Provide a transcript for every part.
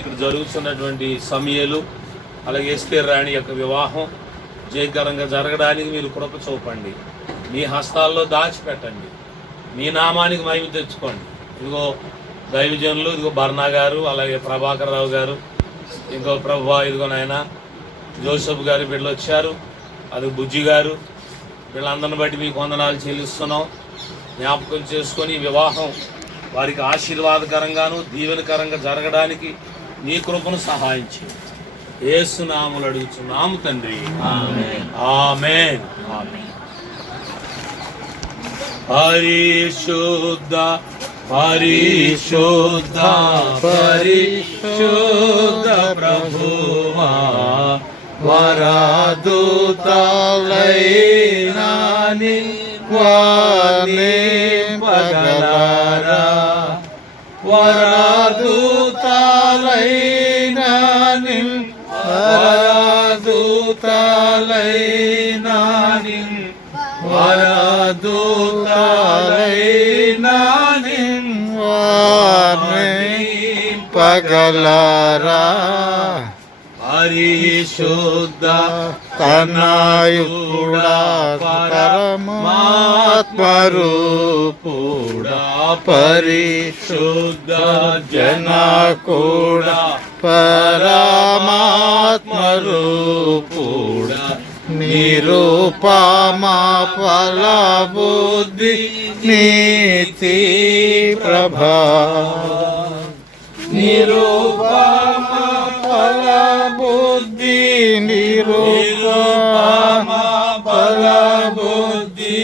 ఇక్కడ జరుగుతున్నటువంటి సమయాలు అలాగే ఎస్తేర్ రాణి యొక్క వివాహం జయకరంగా జరగడానికి మీరు కృప చూపండి. మీ హస్తాల్లో దాచిపెట్టండి. మీ నామానికి మహిమ తెచ్చుకోండి. ఇదిగో దైవజనులు, ఇదిగో బర్నా గారు, అలాగే ప్రభాకర్ రావు గారు, ఇంకో ప్రభా ఇదిగో నాయన జోసెఫ్ గారు వీళ్ళు వచ్చారు, అది బుజ్జి గారు, వీళ్ళందరిని బట్టి మీకు వందనాలు చెల్లిస్తున్నాం. జ్ఞాపకం చేసుకొని వివాహం వారికి ఆశీర్వాదకరంగాను దీవెనకరంగా జరగడానికి నీ కృపను సహాయం చేయండి. యేసు నామములో అడుగుచున్నాము తండ్రి, ఆమేన్. ఆమేన్. ఆమేన్. పరిశుద్ధ పరిశుద్ధ పరిశుద్ధ ప్రభువా, వరదూతలైనా నింపగలరా, వరదూతలైనా వరదూతలైనా వరదూతలైనా నింపగలరా. పరిశుద్ధ తనయుడా పరమాత్మరూపుడా, పరిశుద్ధ జనకుడా పరమాత్మరూపుడా, నిరూపమా ఫలబుద్ధి నీతి ప్రభా, నిరూపమా ఫలబుద్ధి, నిరూపమా ఫలబుద్ధి,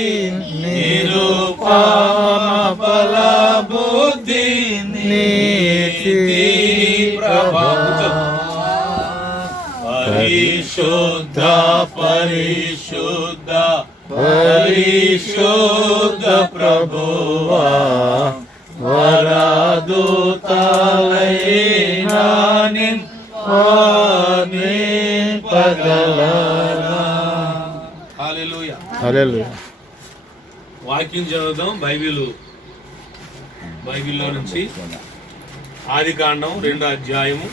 నిరూపమా ఫలబుద్ధి నీతి ప్రభా. పరిశుద్ధ పరిశుద్ధ పరిశుద్ధ ప్రభువా, వరదూతలైనా నింపగలరా. హల్లెలూయా. హల్లెలూయా. వాక్యం చదువుదాం. బైబిల్లో నుంచి ఆదికాండం 2వ అధ్యాయము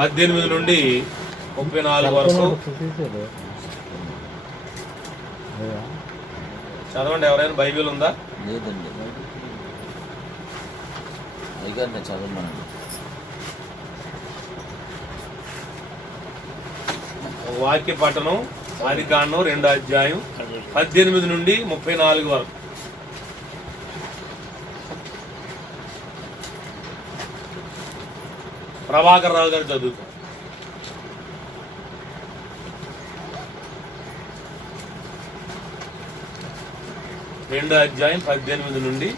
18 నుండి 34 వరకు చదవండి. ఎవరైనా బైబిల్ ఉందా? లేదండి, అయ్యగారిని చదవమనండి. వాక్య పఠనం ఆదికాండం 2వ అధ్యాయం 18 నుండి 34 వరకు. ప్రభాకర్ రావు గారు చదువుతాం. రెండో అధ్యాయం 18 నుండి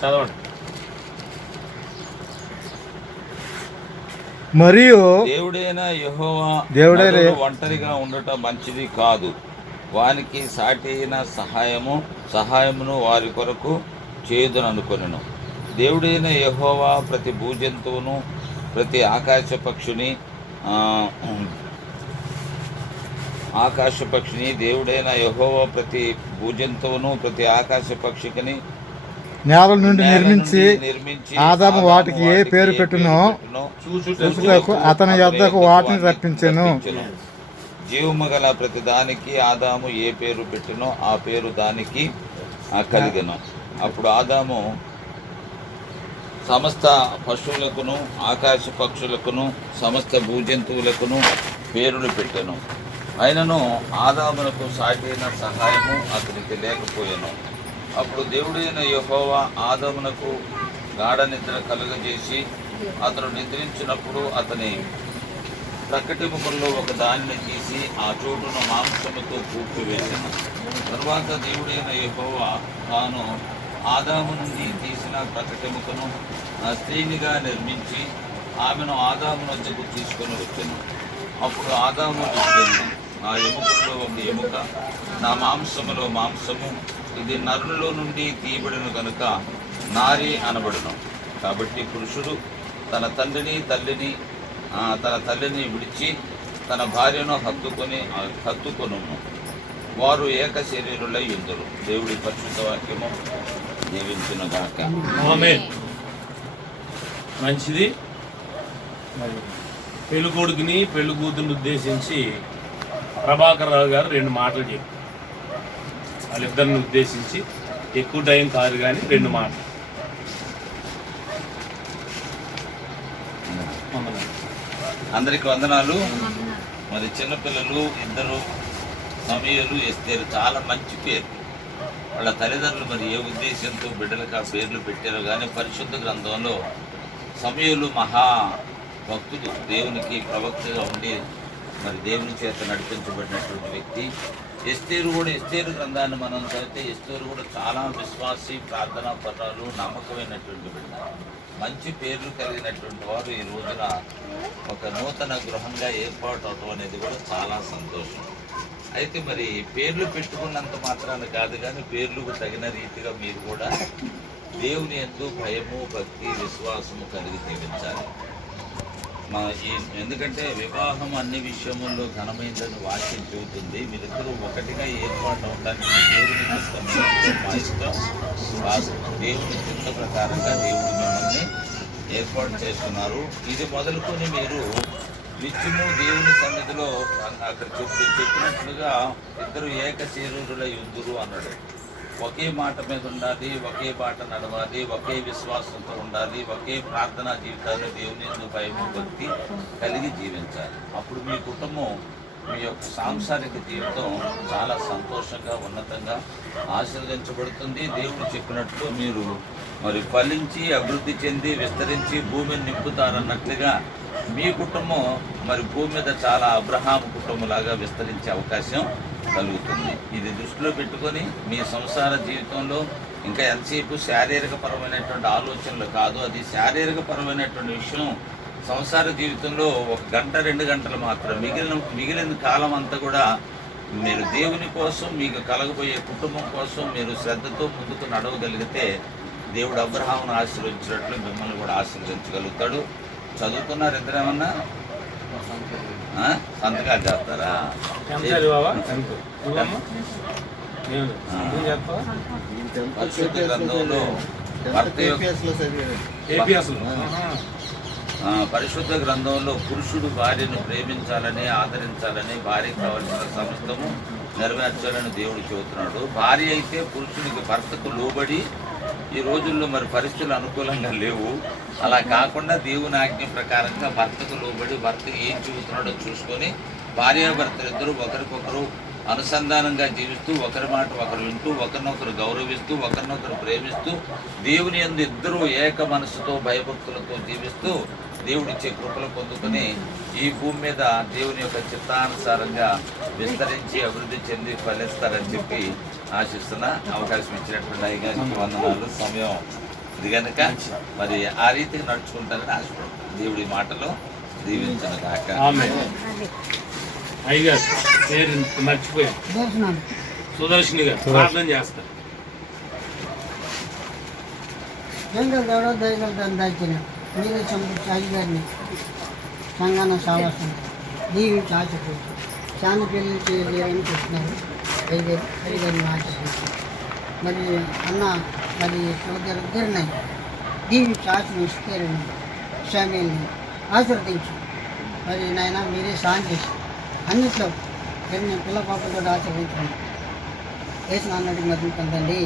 చదవండి. మరియు దేవుడైన యెహోవా దేవుడైన ఒంటరిగా ఉండటం మంచిది కాదు, వానికి సాటి అయిన సహాయమును వారి కొరకు చేయుదుననుకొనెను. దేవుడైన యెహోవా ప్రతి భూజంతువును ప్రతి ఆకాశ పక్షిని దేవుడైన యెహోవా ప్రతి భూజంతువును ప్రతి ఆకాశ పక్షికిని నేల నుండి నిర్మించి ఆదాము వాటికి ఏ పేరు పెట్టునో చూచుటకు అతని యొద్దకు వాటిని రప్పించెను. జీవము గల ప్రతి దానికి ఆదాము ఏ పేరు పెట్టినో ఆ పేరు దానికి కలిగెను. అప్పుడు ఆదాము సమస్త పశువులకును ఆకాశ పక్షులకును సమస్త భూజంతువులకును పేరులు పెట్టెను. అయినను ఆదామునకు సాటైన సహాయము అతనికి లేకపోయెను. అప్పుడు దేవుడైన యెహోవా ఆదామునకు గాఢ నిద్ర కలుగజేసి అతను నిద్రించినప్పుడు అతని ప్రక్కటెముకల్లో ఒక దానిని తీసి ఆ చోటును మాంసముతో పూడ్చివేసెను. తరువాత దేవుడైన యెహోవా తాను ఆదాము నుండి తీసిన ప్రక్కటెముకను స్త్రీనిగా నిర్మించి ఆమెను ఆదాము వద్దకు తీసుకొని వచ్చెను. అప్పుడు ఆదాము చెప్పెను, నా ఎముకల్లో ఒక ఎముక, నా మాంసములో మాంసము, ఇది నరునిలో నుండి తీయబడిన కనుక నారి అనబడును. కాబట్టి పురుషుడు తన తల్లిని విడిచి తన భార్యను హత్తుకొను, వారు ఏక శరీరులై యుందురు. దేవుడి పరిశుద్ధ వాక్యము దీవించును గాక. ఆమేన్. మంచిది. మరి పెళ్లి కొడుకుని పెళ్లి కూతురుని ఉద్దేశించి ప్రభాకర్ రావు గారు 2 మాటలు చెప్పారు. వాళ్ళిద్దరిని ఉద్దేశించి ఎక్కువ టైం కాదు కానీ 2 మాటలు. అందరికి వందనాలు. మరి చిన్నపిల్లలు ఇద్దరు సమయలు ఎస్తేరు చాలా మంచి పేరు. వాళ్ళ తల్లిదండ్రులు మరి ఏ ఉద్దేశంతో బిడ్డలకు ఆ పేర్లు పెట్టారో కానీ పరిశుద్ధ గ్రంథంలో సమయలు మహా భక్తుడు, దేవునికి ప్రవక్తగా ఉండి మరి దేవుని చేత నడిపించబడినటువంటి వ్యక్తి. ఎస్తేరు గ్రంథాన్ని మనం చదివితే ఎస్తేరు కూడా చాలా విశ్వాసి, ప్రార్థనా పరాలు, నమ్మకమైనటువంటి బిడ్డ, మంచి పేర్లు కలిగినటువంటి వారు ఈ రోజున ఒక నూతన గృహంగా ఏర్పాటు అవటం అనేది కూడా చాలా సంతోషం. అయితే మరి పేర్లు పెట్టుకున్నంత మాత్రాన కాదు కానీ పేర్లకు తగిన రీతిగా మీరు కూడా దేవుని యందు భయము, భక్తి, విశ్వాసము కలిగి జీవించాలి. ఎందుకంటే వివాహం అన్ని విషయముల్లో ఘనమైందని వాక్యం చెబుతుంది. మీరిద్దరూ ఒకటిగా ఏర్పాటు అవడానికి దేవుని దేవుని చిత్త ప్రకారంగా దేవుడు మిమ్మల్ని ఏర్పాటు చేస్తున్నారు. ఇది మొదలుకొని మీరు నిత్యము దేవుని సన్నిధిలో అక్కడ చెప్పినట్లుగా ఇద్దరు ఏక శరీరులై యుందురు అన్నాడు. ఒకే మాట మీద ఉండాలి, ఒకే బాట నడవాలి, ఒకే విశ్వాసంతో ఉండాలి, ఒకే ప్రార్థనా జీవితాన్ని దేవుని యందు భయము, భక్తి కలిగి జీవించాలి. అప్పుడు మీ కుటుంబం, మీ యొక్క సాంసారిక జీవితం చాలా సంతోషంగా, ఉన్నతంగా ఆశీర్వదించబడుతుంది. దేవుడు చెప్పినట్లు మీరు మరి ఫలించి అభివృద్ధి చెంది విస్తరించి భూమిని నింపుతారన్నట్లుగా మీ కుటుంబం మరి భూమి మీద చాలా అబ్రహాము కుటుంబంలాగా విస్తరించే అవకాశం కలుగుతుంది. ఇది దృష్టిలో పెట్టుకొని మీ సంసార జీవితంలో ఇంకా ఎంతసేపు శారీరకపరమైనటువంటి ఆలోచనలు కాదు, అది శారీరకపరమైనటువంటి విషయం. సంసార జీవితంలో 1 గంట 2 గంటలు మాత్రం, మిగిలిన కాలం అంతా కూడా మీరు దేవుని కోసం, మీకు కలగబోయే కుటుంబం కోసం మీరు శ్రద్ధతో ముందుకు నడవగలిగితే దేవుడు అబ్రహామును ఆశీర్వదించినట్లు మిమ్మల్ని కూడా ఆశీర్వదించగలుగుతాడు. చదువుతున్నారు ఇద్దరు ఏమన్నా? సంతకాలు చేస్తారా? పరిశుద్ధ గ్రంథంలో పరిశుద్ధ గ్రంథంలో పురుషుడు భార్యను ప్రేమించాలని, ఆదరించాలని, భార్యకు కావాల్సిన సమస్తము నెరవేర్చాలని దేవుడు చెబుతున్నాడు. భార్య అయితే పురుషుడికి, భర్తకు లోబడి, ఈ రోజుల్లో మరి పరిస్థితులు అనుకూలంగా లేవు. అలా కాకుండా దేవుని ఆజ్ఞ ప్రకారంగా భర్తకు లోబడి, భర్తకు ఏం చెబుతున్నాడో చూసుకొని భార్యాభర్తలు ఇద్దరు ఒకరికొకరు అనుసంధానంగా జీవిస్తూ, ఒకరి మాట ఒకరు వింటూ, ఒకరినొకరు గౌరవిస్తూ, ఒకరినొకరు ప్రేమిస్తూ, దేవుని యందు ఇద్దరూ ఏక మనసుతో భయభక్తులతో జీవిస్తూ దేవుడిచ్చే కృపలు పొందుకొని ఈ భూమి మీద దేవుని యొక్క చిత్తానుసారంగా విస్తరించి అభివృద్ధి చెంది ఫలిస్తారని చెప్పి ఆశిస్తున్నా. అవకాశం ఇచ్చినటువంటి అయ్యగారికి వందనాలు. సమయం ఇది కనుక మరి ఆ రీతికి నడుచుకుంటారని ఆశపడుతున్నాను. దేవుడి మాటలో దీవించను కాక. అయ్యగారు పేరు మర్చిపోయాం, సుదర్శిని గారు ప్రార్థన చేస్తారు. మీరే సంబంధించి గారిని సంఘాన సావాసం దీవించి ఆశపోయి చాలా పెళ్లి చేయలేదని చెప్తున్నారు. అయ్యగారిని ఆశపోయి మరి అన్న మరి సోదరుద్దరిని దీవించి ఆశీర్వదిస్తారని సమయాన్ని ఆశీర్వదించి మరి నాయన మీరే సాయం చేసి అన్నిట్లో నేను పిల్ల పాపతో ఆశీర్వదించండి. వేసిన అన్నటికి మధ్య పొందండి.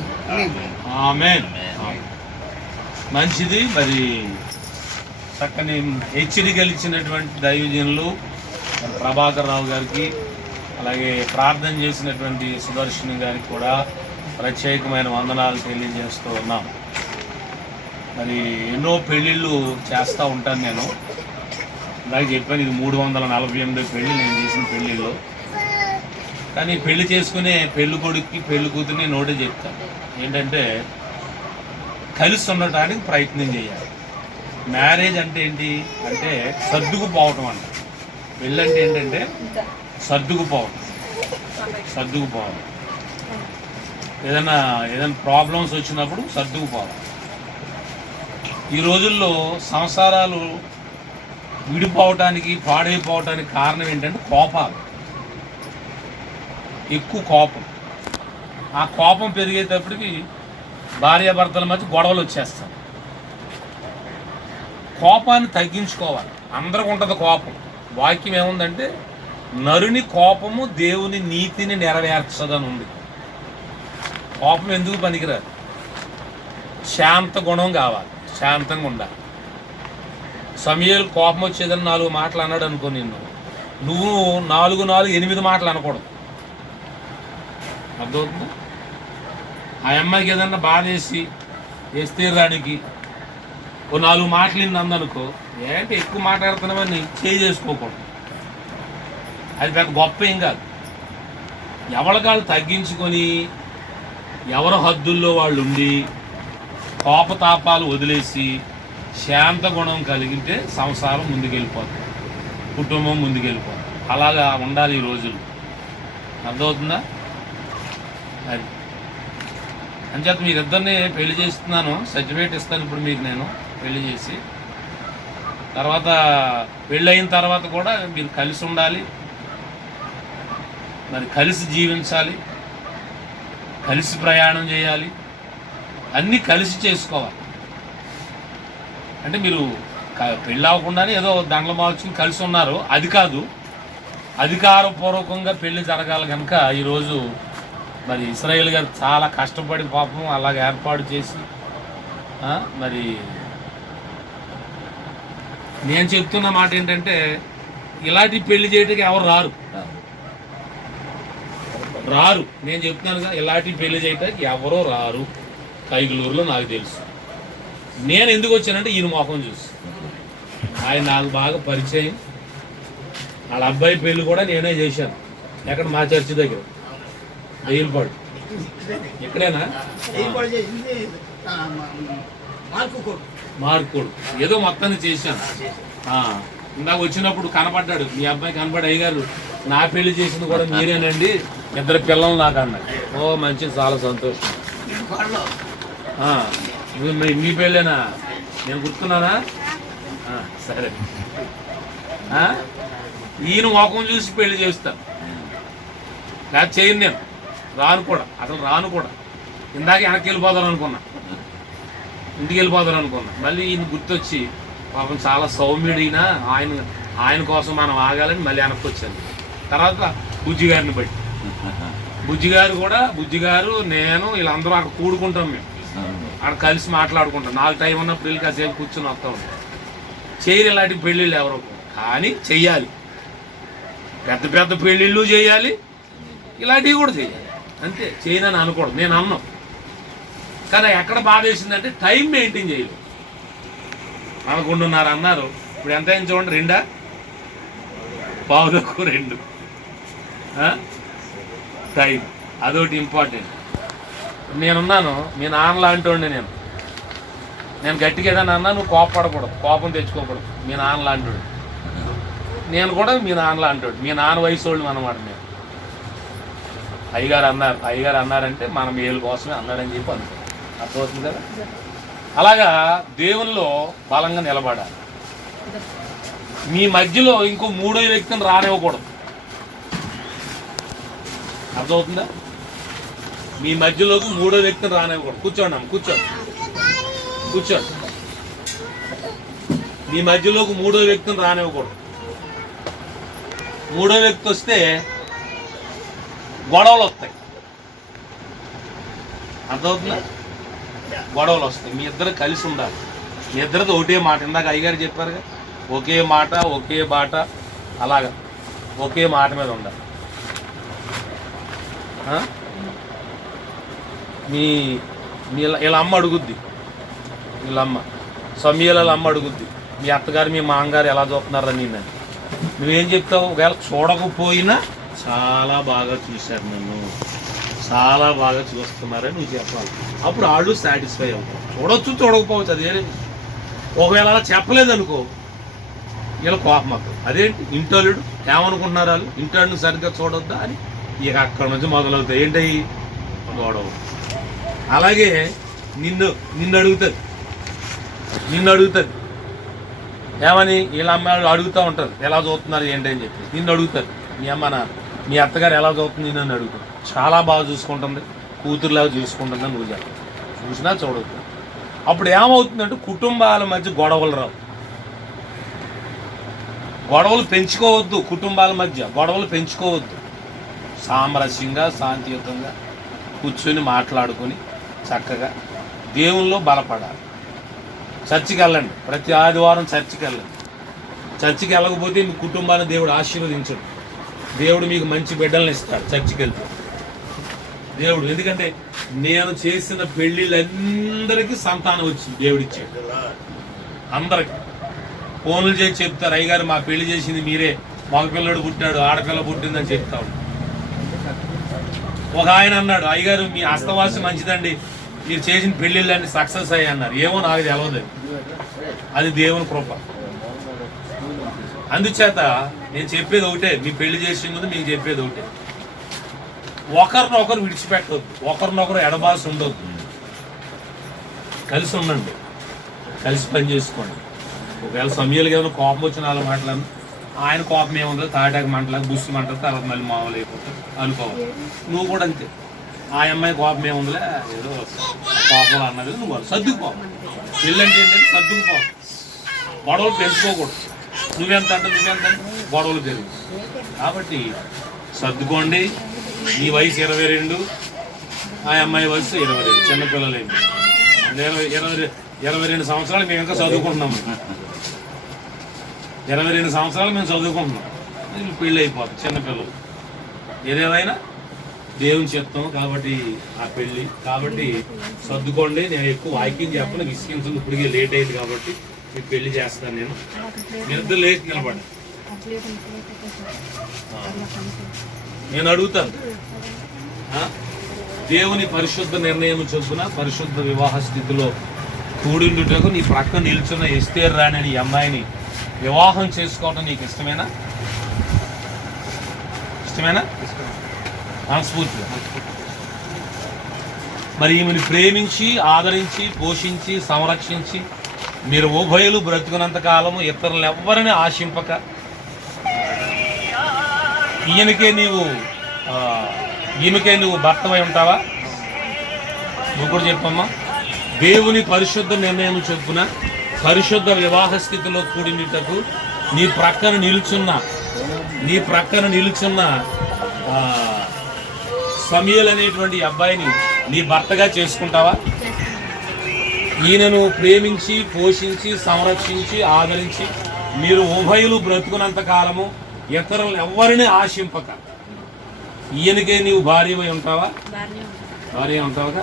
ఆమేన్. మంచిది. మరి చక్కని హెచ్చరికలు ఇచ్చినటువంటి దైవజనులు ప్రభాకర్ రావు గారికి, అలాగే ప్రార్థన చేసినటువంటి సుదర్శిని గారికి కూడా ప్రత్యేకమైన వందనాలు తెలియజేస్తూ ఉన్నాం. మరి ఎన్నో పెళ్ళిళ్ళు చేస్తూ ఉంటాను నేను. ఇందాక చెప్పాను, ఇది 348 పెళ్ళి నేను చేసిన పెళ్ళిళ్ళు. కానీ పెళ్లి చేసుకునే పెళ్లి కొడుక్కి పెళ్లి కూతుర్ని నోటే చెప్తాను ఏంటంటే కలిసి ఉండటానికి ప్రయత్నం చేయాలి. మ్యారేజ్ అంటే ఏంటి అంటే సర్దుకుపోవటం అంట. పెళ్ళి అంటే ఏంటంటే సర్దుకుపోవటం. ఏదైనా ప్రాబ్లమ్స్ వచ్చినప్పుడు సర్దుకుపోవాలి. ఈ రోజుల్లో సంసారాలు విడిపోవటానికి, పాడైపోవటానికి కారణం ఏంటంటే కోపాలు. ఎక్కువ కోపం. ఆ కోపం పెరిగేటప్పటికి భార్యాభర్తల మధ్య గొడవలు వచ్చేస్తాయి. కోపాన్ని తగ్గించుకోవాలి. అందరికి ఉంటుంది కోపం. వాక్యం ఏముందంటే నరుని కోపము దేవుని నీతిని నెరవేర్చదని ఉంది. కోపం ఎందుకు పనికిరాదు? శాంత గుణం కావాలి, శాంతంగా ఉండాలి. సమయాలు కోపం వచ్చేదని 4 మాటలు అన్నాడు అనుకో, నువ్వు 8 మాటలు అనకూడదు. అర్థమవుతుంది? ఆ అమ్మాయికి ఏదన్నా బాధ వేస్తే రానికి ఓ 4 మాటలు అందనుకో, ఏంటి ఎక్కువ మాట్లాడుతున్నామని చేసుకోకూడదు. అది పెద్ద గొప్ప ఏం కాదు. ఎవరికాళ్ళు తగ్గించుకొని ఎవరి హద్దుల్లో వాళ్ళు ఉండి కోపతాపాలు వదిలేసి శాంత గుణం కలిగితే సంసారం ముందుకెళ్ళిపోతుంది, కుటుంబం ముందుకెళ్ళిపోతుంది. అలాగా ఉండాలి ఈ రోజులు. అర్థమవుతుందా? అది అంచేత మీరిద్దరిని పెళ్లి చేస్తున్నాను, సర్టిఫికేట్ ఇస్తాను ఇప్పుడు మీకు. నేను పెళ్లి చేసి తర్వాత పెళ్ళయిన తర్వాత కూడా మీరు కలిసి ఉండాలి, మరి కలిసి జీవించాలి, కలిసి ప్రయాణం చేయాలి, అన్నీ కలిసి చేసుకోవాలి. అంటే మీరు పెళ్ళి అవ్వకుండానే ఏదో దండలు మార్చుకుని కలిసి ఉన్నారు, అది కాదు. అధికారపూర్వకంగా పెళ్లి జరగాలి కనుక ఈరోజు మరి ఇస్రాయేల్ గారు చాలా కష్టపడి పాపం అలాగ ఏర్పాటు చేసి, మరి నేను చెప్తున్న మాట ఏంటంటే ఇలాంటి పెళ్లి చేయడానికి ఎవరు రారు. నేను చెప్తున్నానుగా, ఇలాంటి పెళ్లి చేయడానికి ఎవరో రారు. కైగులూరులో నాకు తెలుసు. నేను ఎందుకు వచ్చానంటే ఈయన మొఖం చూసి. ఆయన నాకు బాగా పరిచయం. వాళ్ళ అబ్బాయి పెళ్లి కూడా నేనే చేశాను. ఎక్కడ? మా చర్చి దగ్గర, దెయ్యలపాడు. ఎక్కడైనా మార్కోడు ఏదో మొత్తాన్ని చేశాను. ఇందాక వచ్చినప్పుడు కనపడ్డాడు మీ అబ్బాయి, కనపడి అయ్యగారు నా పెళ్లి చేసింది కూడా మీరేనండి, 2 పిల్లలు నాకు అన్నాడు. ఓ మంచిది, చాలా సంతోషం. మీ పెళ్ళేనా? నేను గుర్తున్నానా? సరే. ఈయన ముఖం చూసి పెళ్లి చేస్తాను, లేకపోతే చేయను. నేను రాను కూడా, అసలు రాను కూడా. ఇందాక వెనక్కి వెళ్ళిపోదాను అనుకున్నా, ఇంటికి వెళ్ళిపోదాను అనుకున్నా. మళ్ళీ ఈయన గుర్తొచ్చి పాపం చాలా సౌమ్యుడైనా ఆయన కోసం మనం ఆగాలని మళ్ళీ వెనక్కి వచ్చాను. తర్వాత బుజ్జిగారిని బట్టి, బుజ్జిగారు నేను వీళ్ళందరూ అక్కడ కూడుకుంటాం. మేము అక్కడ కలిసి మాట్లాడుకుంటాం. నాకు టైం ఉన్నప్పుడు వెళ్ళి కాసేపు కూర్చొని వస్తూ ఉంటాం. చేయరు ఇలాంటి పెళ్ళిళ్ళు ఎవరో, కానీ చెయ్యాలి. పెద్ద పెద్ద పెళ్ళిళ్ళు చేయాలి, ఇలాంటివి కూడా చేయాలి. అంతే, చేయనని అనకూడదు. నేను అన్నాను, కానీ ఎక్కడ బాధ వేసిందంటే టైం మెయింటైన్ చేయలేదు. 11:30 అన్నారు, ఇప్పుడు ఎంత అయింది చూడండి, 2 పావులకు 2. టైం అదొకటి ఇంపార్టెంట్. నేనున్నాను, మీ నాన్న లాంటి నేను గట్టిగా ఏదైనా అన్నా నువ్వు కోపపడకూడదు, కోపం తెచ్చుకోకూడదు. మీ నాన్న లాంటి నేను కూడా మీ నాన్న లాంటి మీ నాన్న వయసు వాళ్ళు అన్నమాట. నేను అయ్యగారు అన్నారంటే మన మేలు కోసమే అన్నాడని చెప్పి అనుకో. అర్థమవుతుంది కదా? అలాగా దేవునిలో బలంగా నిలబడాలి. మీ మధ్యలో ఇంకో 3వ వ్యక్తిని రానివ్వకూడదు. అర్థమవుతుందా? మీ మధ్యలోకి 3వ వ్యక్తిని రానివ్వకూడదు. కూర్చోండి. మీ మధ్యలోకి 3వ వ్యక్తిని రానివ్వకూడదు. 3వ వ్యక్తి వస్తే గొడవలు వస్తాయి. అర్థమవుతుందా? గొడవలు వస్తాయి. మీ ఇద్దరు కలిసి ఉండాలి. మీ ఇద్దరితో ఒకటే మాట. ఇందాక అయ్యగారు చెప్పారుగా, ఒకే మాట ఒకే బాట, అలాగా ఒకే మాట మీద ఉండాలి. వీళ్ళ అమ్మ అడుగుద్ది, వీళ్ళమ్మ సమయాల అమ్మ అడుగుద్ది, మీ అత్తగారు మీ మామగారు ఎలా చూస్తున్నారా నేను. నువ్వేం చెప్తావు? ఒకవేళ చూడకపోయినా చాలా బాగా చూశారు, నన్ను చాలా బాగా చూస్తున్నారని నువ్వు చెప్పాలి. అప్పుడు వాళ్ళు సాటిస్ఫై అవుతారు. చూడకపోవచ్చు, అది వేరే. ఒకవేళ అలా చెప్పలేదనుకో, వీళ్ళ కోపం అవుతుంది. అదేంటి ఇంటోళ్ళుడు ఏమనుకుంటున్నారు వాళ్ళు, ఇంటోళ్ళని సరిగ్గా చూడొద్దా అని ఇక అక్కడ నుంచి మొదలవుతాయి. ఏంటవి? గొడవ. అలాగే నిన్ను అడుగుతుంది ఏమని? వీళ్ళ అమ్మాయిలు అడుగుతూ ఉంటారు, ఎలా చూస్తున్నారు ఏంటి అని చెప్పి. నిన్ను అడుగుతారు మీ అమ్మ నాన్న, మీ అత్తగారు ఎలా చదువుతుంది నన్ను అడుగు. చాలా బాగా చూసుకుంటుంది, కూతురులాగా చూసుకుంటుంది అని నువ్వు చెప్పు. చూసినా చూడవద్దు. అప్పుడు ఏమవుతుందంటే కుటుంబాల మధ్య గొడవలు రావు. గొడవలు పెంచుకోవద్దు. కుటుంబాల మధ్య గొడవలు పెంచుకోవద్దు. సామరస్యంగా శాంతియుతంగా కూర్చొని మాట్లాడుకొని చక్కగా దేవుల్లో బలపడాలి. చర్చికి వెళ్ళండి, ప్రతి ఆదివారం చర్చికి వెళ్ళండి. చర్చికి వెళ్ళకపోతే మీ కుటుంబాన్ని దేవుడు ఆశీర్వదించడు. దేవుడు మీకు మంచి బిడ్డలను ఇస్తాడు చర్చికి వెళ్తే దేవుడు. ఎందుకంటే నేను చేసిన పెళ్ళిళ్ళందరికీ సంతానం వచ్చింది దేవుడిచ్చాడు. అందరికి ఫోన్లు చేసి చెప్తారు, అయ్యగారు మా పెళ్లి చేసింది మీరే, మగపిల్లడు పుట్టాడు, ఆడపిల్ల పుట్టిందని చెప్తాడు. ఒక ఆయన అన్నాడు, అయ్యగారు మీ హస్తవాసి మంచిదండి, మీరు చేసిన పెళ్ళిళ్ళన్నీ సక్సెస్ అయ్యి అన్నారు. ఏమో నాకు తెలియదు, అది దేవుని కృప. అందుచేత నేను చెప్పేది ఒకటే, మీ పెళ్లి చేసే ముందు మీకు చెప్పేది ఒకటే, ఒకరినొకరు విడిచిపెట్టవద్దు, ఒకరినొకరు ఎడబాసి ఉండవద్దు. కలిసి ఉండండి, కలిసి పని చేసుకోండి. ఒకవేళ సమయాలుగా ఏమైనా కోపం వచ్చిన వాళ్ళ మాటలను, ఆయన కోపం ఏముందో తాటాక మంటలకు బుస్సు మంటలు తర్వాత మళ్ళీ మామూలు అయిపోతుంది అనుకోవాలి. నువ్వు కూడా అంతే, ఆ అమ్మాయి కోపం ఏముందిలే ఏదో కోపం అన్నది నువ్వు సర్దుకుపో. పెళ్ళంటే ఏంటంటే సర్దుకుపో, గొడవలు పెంచుకోకూడదు. నువ్వెంత అంటే గొడవలు పెరుగు. కాబట్టి సర్దుకోండి. నీ వయసు 22, ఆ అమ్మాయి వయసు 22, చిన్నపిల్లలేండి. 22 సంవత్సరాలు మేము ఇంకా చదువుకుంటున్నాము. 22 సంవత్సరాలు మేము చదువుకుంటున్నాం, వీళ్ళు పెళ్ళి అయిపోతుంది చిన్నపిల్లలు. ఏదేమైనా దేవుని చిత్తం కాబట్టి ఆ పెళ్ళి. కాబట్టి సర్దుకోండి. నేను ఎక్కువ వాకింగ్ చెప్పను, విసిగించదు. ఇప్పటికే లేట్ అయింది కాబట్టి మీకు పెళ్లి చేస్తాను. నేను మీరిద్దరు లేచి నిలబడి నేను అడుగుతాను, దేవుని పరిశుద్ధ నిర్ణయం చొప్పున పరిశుద్ధ వివాహ స్థితిలో కూడిండుటకు నీ ప్రక్క నిల్చున్న ఎస్తేర్ రాణి అనే అమ్మాయిని వివాహం చేసుకోవడం నీకు ఇష్టమేనా? ఇష్టమేనా? మనస్ఫూర్తిగా. మరి ఈమెను ప్రేమించి ఆదరించి పోషించి సంరక్షించి మీరు ఉభయులు బ్రతుకున్నంత కాలము ఇతరులను ఎవ్వరిని ఆశింపక ఈమెకే నువ్వు భర్తవై ఉంటావా? నువ్వు కూడా చెప్పమ్మా. దేవుని పరిశుద్ధ నిర్ణయం చొప్పున పరిశుద్ధ వివాహ స్థితిలో కూడినటకు నీ ప్రక్కన నిలుచున్న సమయల్ అనేటువంటి అబ్బాయిని నీ భర్తగా చేసుకుంటావా? ఈయనను ప్రేమించి పోషించి సంరక్షించి ఆదరించి మీరు ఉభయులు బ్రతుకున్నంత కాలము ఇతరులను ఎవరిని ఆశింపక ఈయనకే నీవు భార్యవై ఉంటావా? భార్య ఉంటావుగా.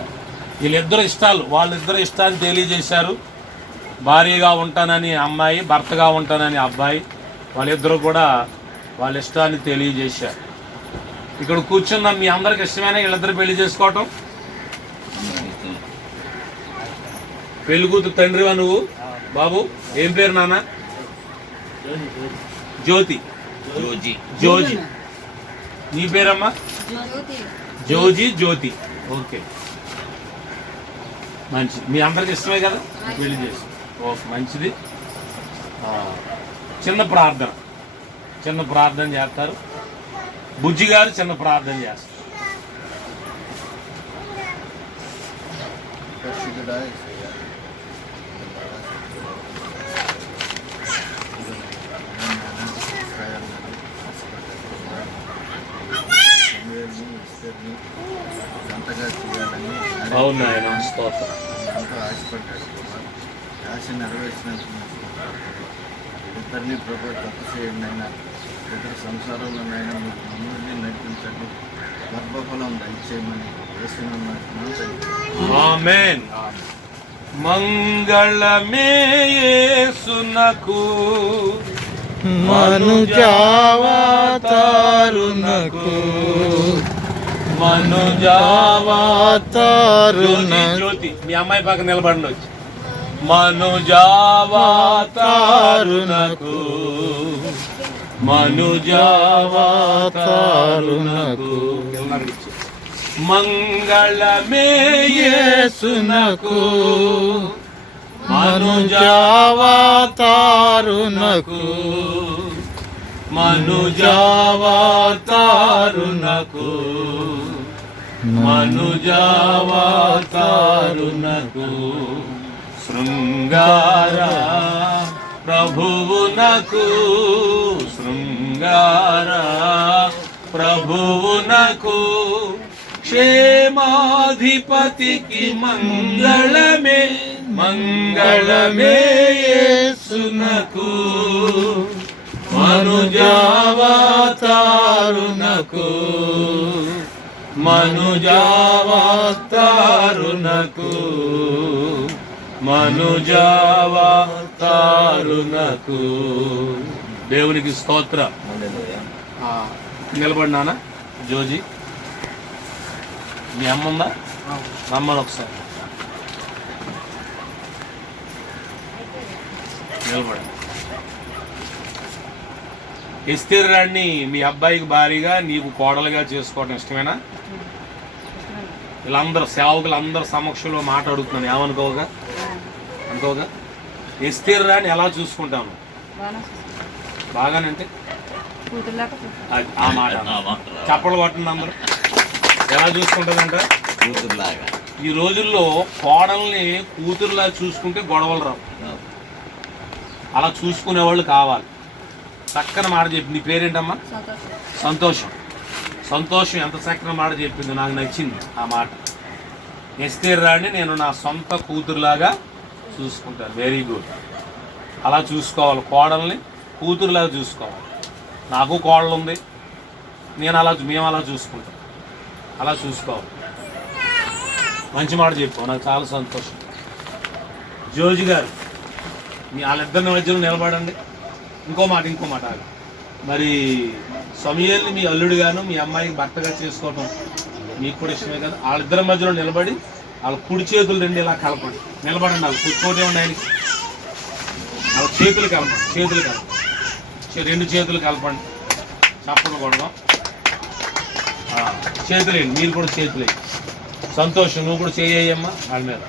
వాళ్ళిద్దరు ఇష్టాలు తెలియజేశారు. భార్యగా ఉంటానని అమ్మాయి, భర్తగా ఉంటానని అబ్బాయి, వాళ్ళిద్దరూ కూడా వాళ్ళ ఇష్టాన్ని తెలియజేశారు. ఇక్కడ కూర్చున్న మీ అందరికి ఇష్టమైన వీళ్ళిద్దరు పెళ్లి చేసుకోవటం? పెళ్లి కూతురు తండ్రివా నువ్వు? బాబు ఏం పేరు నాన్న? జ్యోతి. జోజి. నీ పేరమ్మా? జ్యోతి. ఓకే, మంచిది. మీ అందరికి ఇష్టమే కదా పెళ్లి చేసి? ఓకే, మంచిది. చిన్న ప్రార్థన చేస్తారు. బుజ్జి గారు చిన్న ప్రార్థన చేస్తారు. అవును ఆయన స్తోత్రం. ఆశ నెరవేర్చినందుకు ఇద్దరిని ప్రభు తప్పు చేయండి అయినా, ఇద్దరు సంసారంలోనైనా మీకు మమ్మల్ని నడిపించండి, గర్భఫలం దయచేయమని వేస్తున్నాను. ఆమేన్. మంగళమే యేసునకు మనుజావతారునకు జ్యోతి. మీ అమ్మాయి పక్కన నిలబడి వచ్చి మనుజావతారునకు మంగళమే యేసునకు మనుజావతారునకు మనుజావతారునకు మనుజావతారునకు శృంగార ప్రభువునకు శృంగార ప్రభువునకు క్షేమాధిపతికి మంగళమే మంగళమే యేసునకు మనుజావతారునకు మనుజావతారునకు మనుజావతారునకు. దేవునికి స్తోత్ర. నిలబడినానా జోజీ? మీ అమ్మ ఉందా? రమ్మని ఒకసారి నిలబడి. ఎస్తేరు రాణిని మీ అబ్బాయికి భారీగా నీకు కోడలుగా చేసుకోవడం ఇష్టమేనా? వీళ్ళందరూ సేవకులందరూ సమక్షంలో మాట్లాడుతున్నాను, ఏమనుకోగా అనుకోగా. ఎస్తేరు రాణి ఎలా చూసుకుంటాము? బాగానంటే ఆ మాట చప్పలు పట్టండి అందరూ. ఎలా చూసుకుంటుందంట? కూతురులాగా. ఈ రోజుల్లో కోడల్ని కూతురులా చూసుకుంటే గొడవలు రావు. అలా చూసుకునేవాళ్ళు కావాలి. చక్కని మాట చెప్పింది. నీ పేరేంటమ్మా? సంతోషం. సంతోషం ఎంత చక్కని మాట చెప్పింది, నాకు నచ్చింది ఆ మాట. ఎస్తేరు రాణి నేను నా సొంత కూతురులాగా చూసుకుంటాను. Very good. అలా చూసుకోవాలి, కోడల్ని కూతురులాగా చూసుకోవాలి. నాకు కోడలు ఉంది, మేము అలా చూసుకుంటాం. అలా చూసుకోవాలి. మంచి మాట చెప్పావు, నాకు చాలా సంతోషం. జోజి గారు మీ వాళ్ళిద్దరిని మధ్యలో నిలబడండి. ఇంకో మాట ఆగు. మరి సమయల్ని మీ అల్లుడుగాను మీ అమ్మాయికి భర్తగా చేసుకోవటం మీకు కూడా ఇష్టమే కదా. వాళ్ళిద్దరి మధ్యలో నిలబడి వాళ్ళ కుడి చేతులు రెండు ఇలా కలపండి. నిలబడండి. వాళ్ళు కూర్చోటే ఉండాలి. వాళ్ళ చేతులు కలపండి. రెండు చేతులు కలపండి. చప్పలు కొడదాం. చేతులేండి, మీరు కూడా చేతులేండి. సంతోషం, నువ్వు కూడా చేయ్యమ్మా వాళ్ళ మీద.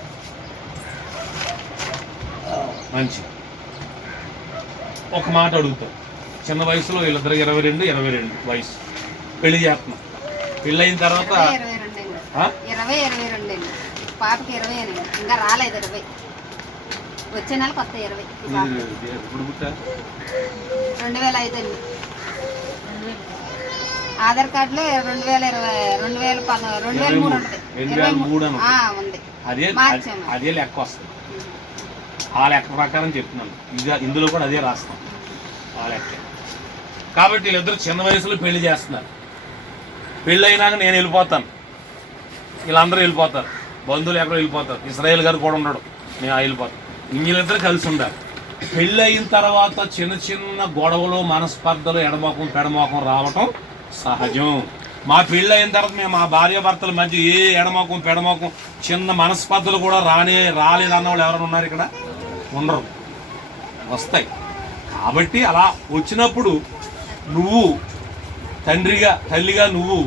మంచి. ఒక మాట అడుగుతావు. చిన్న వయసులో వీళ్ళిద్దరు 22 వయసు పెళ్లి చేస్తున్నాం. పెళ్ళి అయిన తర్వాత 22 పాపకి 20 ఇంకా రాలేదు. 20 వచ్చే నెల కొత్త 20. ఎప్పుడు పుట్టారు? 2005 అండి. ఆధార్ కార్డులో 2003 ఉంది. అదే లెక్క వస్తుంది. ఆ లెక్క ప్రకారం చెప్తున్నాను. ఇందులో కూడా అదే రాస్తాం, ఆ లెక్క. కాబట్టి వీళ్ళిద్దరు చిన్న వయసులో పెళ్లి చేస్తున్నారు. పెళ్ళి అయినాక నేను వెళ్ళిపోతాను, వీళ్ళందరూ వెళ్ళిపోతారు, బంధువులు ఎక్కడో వెళ్ళిపోతారు, ఇస్రాయేల్ గారు కూడా ఉండడు, మేము వెళ్ళిపోతాం. వీళ్ళిద్దరు కలిసి ఉండాలి. పెళ్ళి అయిన తర్వాత చిన్న చిన్న గొడవలు, మనస్పర్ధలు, ఎడమోకం పెడమోకం రావటం సహజం. మా పెళ్ళి అయిన తర్వాత మేము మా భార్యాభర్తల మధ్య ఏ ఎడమోకం పెడమోకం చిన్న మనస్పర్ధలు కూడా రాలేదన్న వాళ్ళు ఎవరైనా ఉన్నారు ఇక్కడ? ఉండరు, వస్తాయి. కాబట్టి అలా వచ్చినప్పుడు నువ్వు తండ్రిగా, తల్లిగా నువ్వు,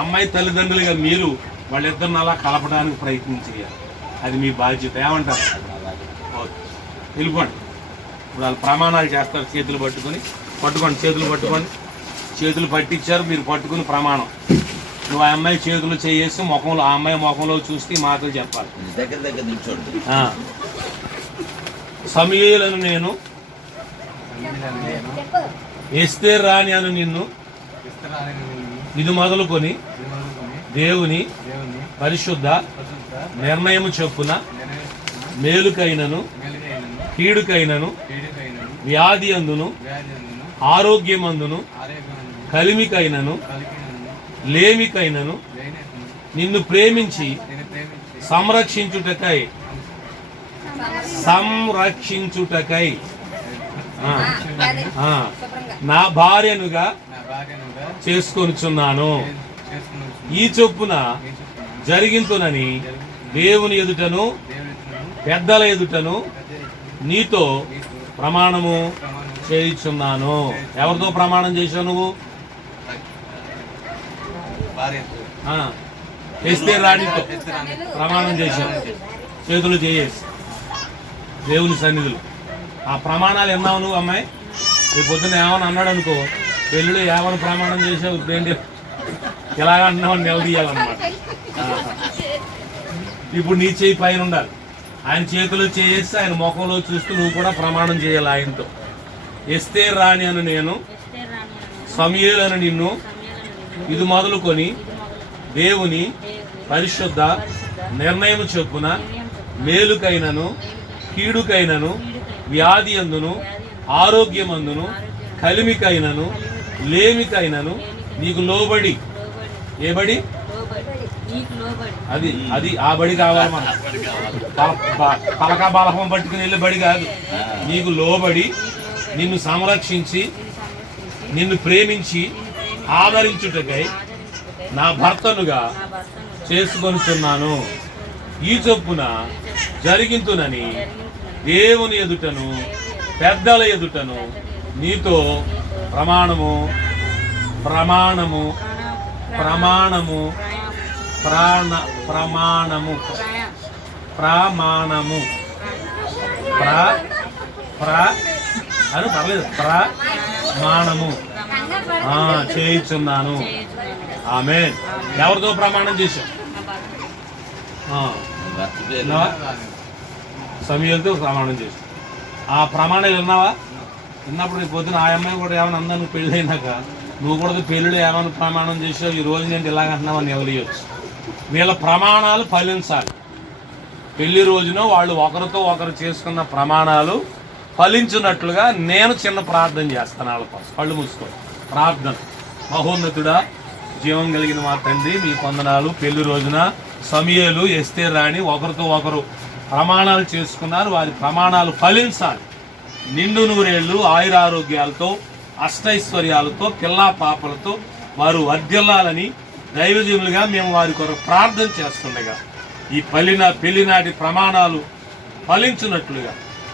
అమ్మాయి తల్లిదండ్రులుగా మీరు వాళ్ళిద్దరిని అలా కలపడానికి ప్రయత్నం చేయాలి. అది మీ బాధ్యత. ఏమంటారు? వెళ్ళిపోండి. ఇప్పుడు వాళ్ళు ప్రమాణాలు చేస్తారు. చేతులు పట్టుకోండి. చేతులు పట్టించారు, మీరు పట్టుకుని ప్రమాణం. నువ్వు ఆ అమ్మాయి చేతులు చేసి ముఖంలో, ఆ అమ్మాయి ముఖంలో చూస్తే మాటలు చెప్పాలి. దగ్గర నిల్చోండి. సమూయేలును నేను, ఎస్తేరు రాణి అను నిన్ను ఇది మొదలుకొని దేవుని పరిశుద్ధ నిర్ణయము చొప్పున మేలుకైనను కీడుకైనను వ్యాధి అందును ఆరోగ్యమందును కలిమికైనను లేమికైనను నిన్ను ప్రేమించి సంరక్షించుటకై నా భార్యనుగా చేసుకొనుచున్నాను. ఈ చొప్పున జరిగింతునని దేవుని ఎదుటను పెద్దల ఎదుటను నీతో ప్రమాణము చేయుచున్నాను. ఎవరితో ప్రమాణం చేశావు నువ్వు? ఎస్తేరు రాణితో ప్రమాణం చేశావు. చేతులు చేయేసి దేవుని సన్నిధులు. ఆ ప్రమాణాలు విన్నావు నువ్వు. అమ్మాయి రేపు పొద్దున్న ఏమని అన్నాడు అనుకో, పెళ్ళిలో ఏమని ప్రమాణం చేసావు? ఇప్పుడేంటి ఇలాగ అంటున్నావు, నిలదీయాలన్నమాట. ఇప్పుడు నీ చేయి పైన ఉండాలి, ఆయన చేతిలో చేసి ఆయన ముఖంలో చూస్తూ నువ్వు కూడా ప్రమాణం చేయాలి ఆయనతో. ఎస్తేరు రాణి అని నేను, సమూయేలు అని నిన్ను, ఇది మొదలుకొని దేవుని పరిశుద్ధ నిర్ణయం చొప్పున మేలుకైనను కీడుకైనను వ్యాధి అందును ఆరోగ్యమందును కలిమికైనను లేమికైనను నీకు లోబడి, ఏ బడి అది అది ఆ బడి కావాలి. మన పలక బలహం పట్టుకుని వెళ్ళే బడి కాదు. నీకు లోబడి నిన్ను సంరక్షించి నిన్ను ప్రేమించి ఆదరించుటకై నా భర్తనుగా చేసుకొనుచున్నాను. ఈ చొప్పున జరిగింతునని దేవుని ఎదుటను పెద్దల ఎదుటను నీతో ప్రమాణము ప్రమాణము ప్రమాణము ప్రాణ ప్రమాణము ప్రమాణము అని పర్లేదు, ప్రమాణము చేయుచున్నాను. ఆమేన్. ఎవరితో ప్రమాణం చేశాం? సమూయేలుతో ప్రమాణం చేశాం. ఆ ప్రమాణాలు విన్నావా? విన్నప్పుడు రేపు పొద్దున ఆ అమ్మాయి కూడా ఏమైనా అందా, నువ్వు పెళ్ళి అయినాక నువ్వు కూడా పెళ్ళిలో ఏమైనా ప్రమాణం చేసావు, ఈ రోజు నేను ఇలాగంటున్నావని ఎవరియొచ్చు. వీళ్ళ ప్రమాణాలు ఫలించాలి. పెళ్లి రోజున వాళ్ళు ఒకరితో ఒకరు చేసుకున్న ప్రమాణాలు ఫలించినట్లుగా నేను చిన్న ప్రార్థన చేస్తాను వాళ్ళ కోసం. కళ్ళు మూసుకో, ప్రార్థన. మహోన్నతుడా, జీవం కలిగిన మా తండ్రి, మీ వందనాలు. పెళ్లి రోజున సమూయేలు ఎస్తేరు రాణి ఒకరితో ఒకరు ప్రమాణాలు చేసుకున్నారు. వారి ప్రమాణాలు ఫలించాలి. నిండు నూరేళ్లు ఆయురారోగ్యాలతో అష్టైశ్వర్యాలతో పిల్లా పాపలతో వారు వర్ధిల్లాలని దైవజనులుగా మేము వారి కొరకు ప్రార్థన చేస్తుండగా ఈ పెళ్లినాటి ప్రమాణాలు ఫలించినట్లుగా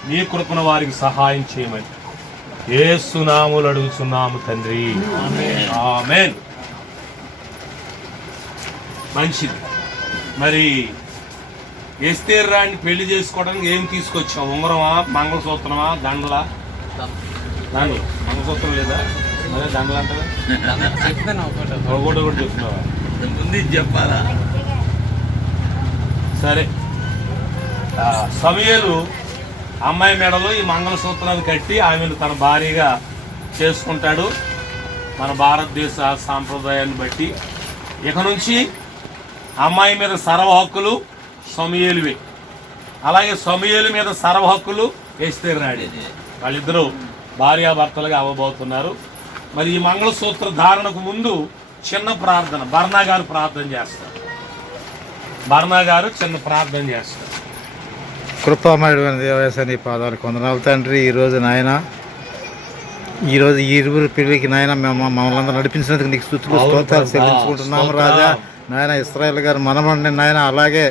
నీ కృపను వారికి సహాయం చేయమని యేసు నామములో అడుగుచున్నాము తండ్రి. ఆమేన్. మంచిది. మరి ఎస్తేరు రాణి పెళ్లి చేసుకోవడానికి ఏం తీసుకొచ్చాం? ఉంగరమా, మంగళసూత్రమా, దండలా? దండలు. మంగళసూత్రం లేదా? అదే దండలు అంటే ఒకటి కూడా చెప్తున్నావా? ముందు చెప్పాలా? సరే. సమూయేలు అమ్మాయి మెడలో ఈ మంగళసూత్రాన్ని కట్టి ఆమెను తన భార్యగా చేసుకుంటాడు. మన భారతదేశ సాంప్రదాయాన్ని బట్టి ఇక నుంచి అమ్మాయి మీద సర్వ హక్కులు సమూయేలువే. అలాగే సమూయేలు మీద సర్వ హక్కులు ఎస్తేరు రాణి. వాళ్ళిద్దరూ భార్యాభర్తలుగా అవ్వబోతున్నారు. మరి ఈ మంగళసూత్ర ధారణకు ముందు చిన్న ప్రార్థన బర్నా గారు ప్రార్థన చేస్తారు. బర్నా గారు చిన్న ప్రార్థన చేస్తారు. కృపామయుడైన దేవయేసయ్య, నీ పాదాలకు వందనాలు తండ్రి. ఈరోజు నాయన, ఈరోజు ఈ ఇరువురు పెళ్లికి నాయన మమ్మల్ని అందరూ నడిపించినందుకు నీకు స్తుతులు స్తోత్రాలు చెల్లించుకుంటున్నాము రాజా. నాయన ఇశ్రాయేలు గారు మనమండి నాయన, అలాగే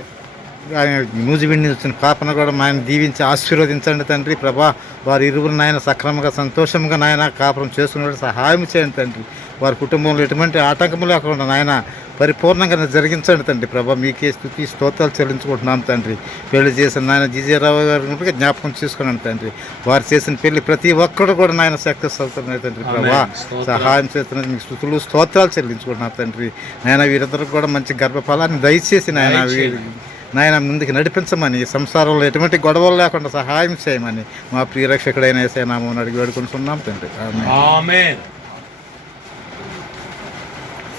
నూజిబిండి వచ్చిన పాపను కూడా ఆయన దీవించి ఆశీర్వదించండి తండ్రి. ప్రభా, వారి ఇరువురు నాయన సక్రమంగా సంతోషంగా నాయన కాపురం చేసుకునే సహాయం చేయండి తండ్రి. వారి కుటుంబంలో ఎటువంటి ఆటంకం లేకుండా నాయన పరిపూర్ణంగా జరిగించండి తండ్రి. ప్రభా, మీకే స్తుతి స్తోత్రాలు చెల్లించుకుంటున్నాం తండ్రి. పెళ్లి చేసిన నాయన జీజీరావు గారి జ్ఞాపకం చేసుకున్నాను తండ్రి. వారు చేసిన పెళ్లి ప్రతి ఒక్కరు కూడా నాయన సక్సెస్ అవుతున్నాయి తండ్రి. ప్రభా, సహాయం చేస్తున్నది మీకు స్తుతులు స్తోత్రాలు చెల్లించుకుంటున్నాం తండ్రి. నాయన వీరందరూ కూడా మంచి గర్భఫలాన్ని దయచేసి నాయన ముందుకు నడిపించమని, సంసారంలో ఎటువంటి గొడవలు లేకుండా సహాయం చేయమని మా ప్రియరక్షకుడైన యేసయ్య నామమున అడిగి వేడుకుంటున్నాం తండ్రి. ఆమేన్.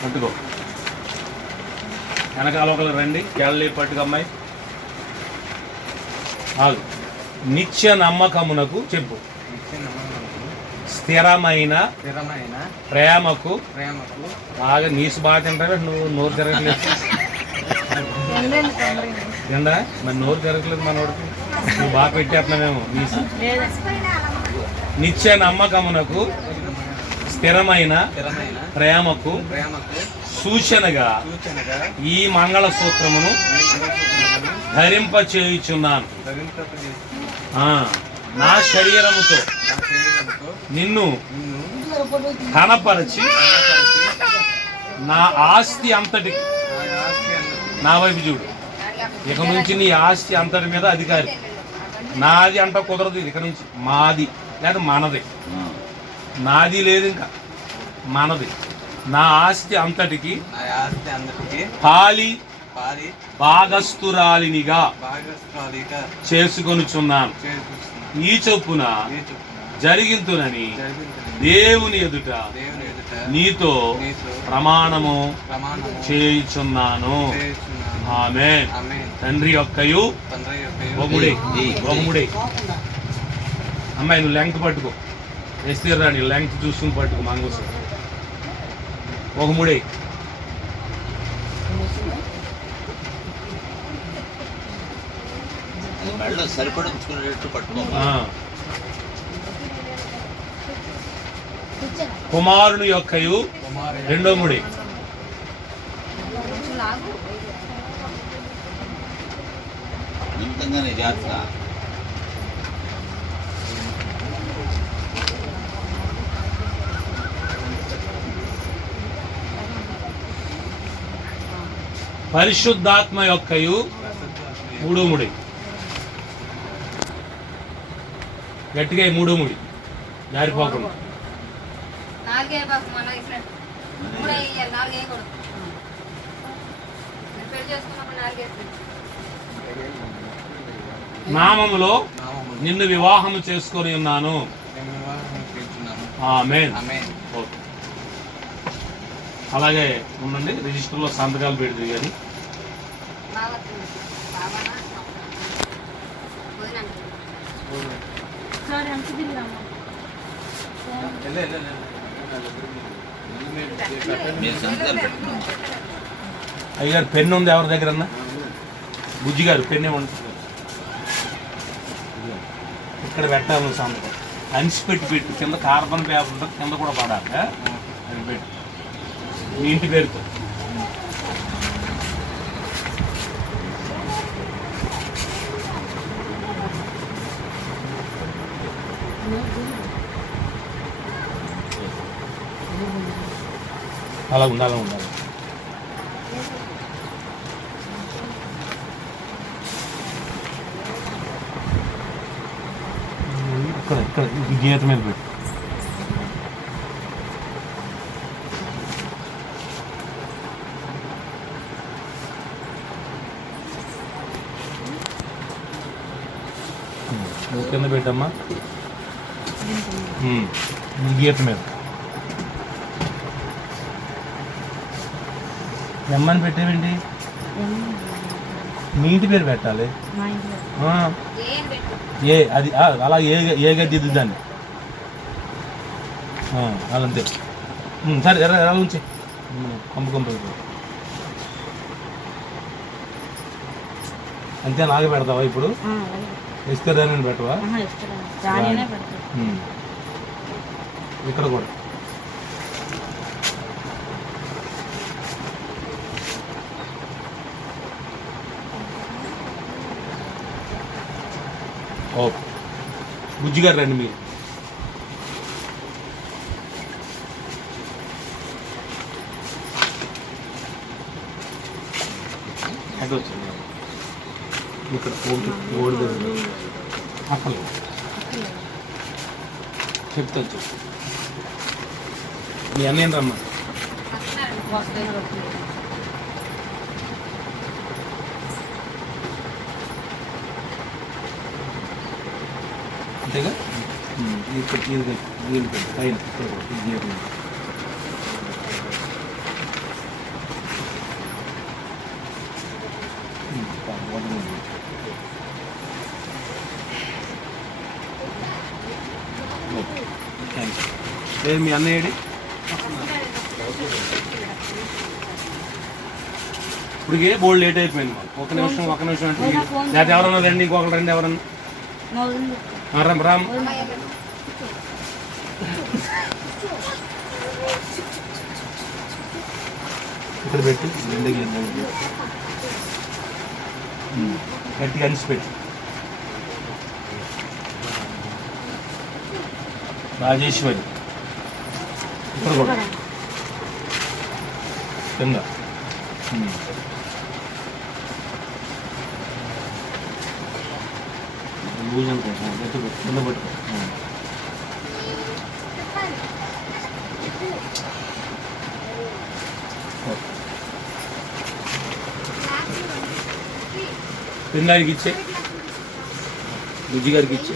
అందుకో వెనకాల ఒకరు రండి, కేళ్ళి పట్టుకు అమ్మాయి. నిత్య నమ్మకమునకు చెప్పు. స్థిరమైన ప్రేమకు. బాగా నీసు బాగా తింటావే, నువ్వు నోరు తిరగట్లేదు. ఏందా మరి నోరు తిరగట్లేదు మనోడికి, నువ్వు బాగా పెట్టేస్తున్నావేమో నీసు. నిత్య నమ్మకమునకు స్థిరమైన ప్రేమకు సూచనగా ఈ మంగళసూత్రమును ధరింప చేయుచున్నాను. నా శరీరముతో నిన్ను కనపరచి నా ఆస్తి అంతటికి, నా వైపు చూడు, ఇక నుంచి నీ ఆస్తి అంతటి మీద అధికారి. నాది అంట కుదరదు, ఇక నుంచి మాది లేదా మనది. నాది లేదు, ఇంకా మనది నా ఆస్తి అంతటికి నా ఆస్తి అందరికీ పాలి పాలి భాగస్థురాలినిగా భాగస్వామిగా చేసుకొనుచున్నాను. చేకూరుస్తున్నాను. ఈ చొప్పున ఈ చొప్పున జరిగింతునని జరిగిందని దేవుని ఎదుట దేవుని ఎదుట నీతో నీతో ప్రమాణము ప్రమాణము చేయుచున్నాను. చేయుచున్నాను. ఆమేన్. ఆమేన్. తండ్రి యొక్కయు తండ్రి యొక్క బొమ్ముడే అమ్మాయి నువ్వు లెంగ్త్ పట్టుకో. ఎస్తేరు రాని లెంగ్త్ చూసుకుని పట్టుకో. మంగోసం ఒక ముడే. మెడలో సరిపడించుకునేటట్టు పట్టుకోవాలి. కుమారుని యొక్కయు రెండో ముడి. కొంచెం లాగు. ఇంతగానే జాగ్రత్త. పరిశుద్ధాత్మ యొక్కయు మూడో ముడి. గట్టిగా ఈ మూడో ముడి జారిపోకుండా. నాలుగే బాబు మన ఇచ్చినట్టు 3 వేయాలి, 4 వేయకూడదు. నేను పెళ్లి చేసుకున్నప్పుడు 4 వేస్తాను. నామములో నామములో నిన్ను వివాహము చేసుకొని ఉన్నాను. నేను వివాహం చేస్తున్నాను. ఆమేన్. ఆమేన్. ఓకే. అలాగే ఉండండి, రిజిస్టర్లో సంతకాలు పెడితే కానీ. బాగా తిన్నాను. బాబానా పోయినా మీరు సంతకాలు పెట్టుకున్నాం. అయ్యారు పెన్ను ఉంది ఎవరి దగ్గర అన్నా? బుజ్జి గారు పెన్నే ఉంటుంది ఇక్కడ పెట్టాలి. సంతకం అనిసి పెట్టి కింద కార్బన్ పేపర్ ఉంటుంది, కింద కూడా పడాలి. అది పెట్టి మీ ఇంటి పేరుతో. అలా ఉండాలి. ఇక్కడ ఈ గీత మీద పెట్టు. కింద పెట్టమ్మా. ఈ గీత మీద ఎమ్మని పెట్టేవండి. మీ ఇంటి పేరు పెట్టాలి. ఏం పెట్టు. ఏ అది అలా ఏ గది ఇది దాన్ని అలంతే. సరే ఎలా ఉంచి కంపు అంతే. నాగే పెడతావా ఇప్పుడు? ఇస్తారని పెట్టవా? ఇక్కడ కూడా ఓకే. బుజ్జి గారు రండి మీరు. అది వచ్చింది ఇక్కడ ఓడి అక్కడ చెప్తాను చెప్పు. మీ అన్నయ్య రమ్మా. అంతేగా? ఇక్కడ దీని పైన లేదు మీ అన్నయ్యడి. ఇప్పుడు బోల్డ్ లేట్ అయిపోయింది. ఒక నిమిషం అంటే లేదా ఎవరన్నా రండి, ఇంకొకరు రండి. ఎవరన్నా రామ్ ఇక్కడ పెట్టి గట్టిగా అనిసి పెట్టి. రాజేశ్వరి ఇక్కడ కూడా కింద. లూజ్ అనుకుంటున్నాను. కింద పట్టుకో. పెళ్ళానికి ఇచ్చే బుజ్జి గారికి ఇచ్చే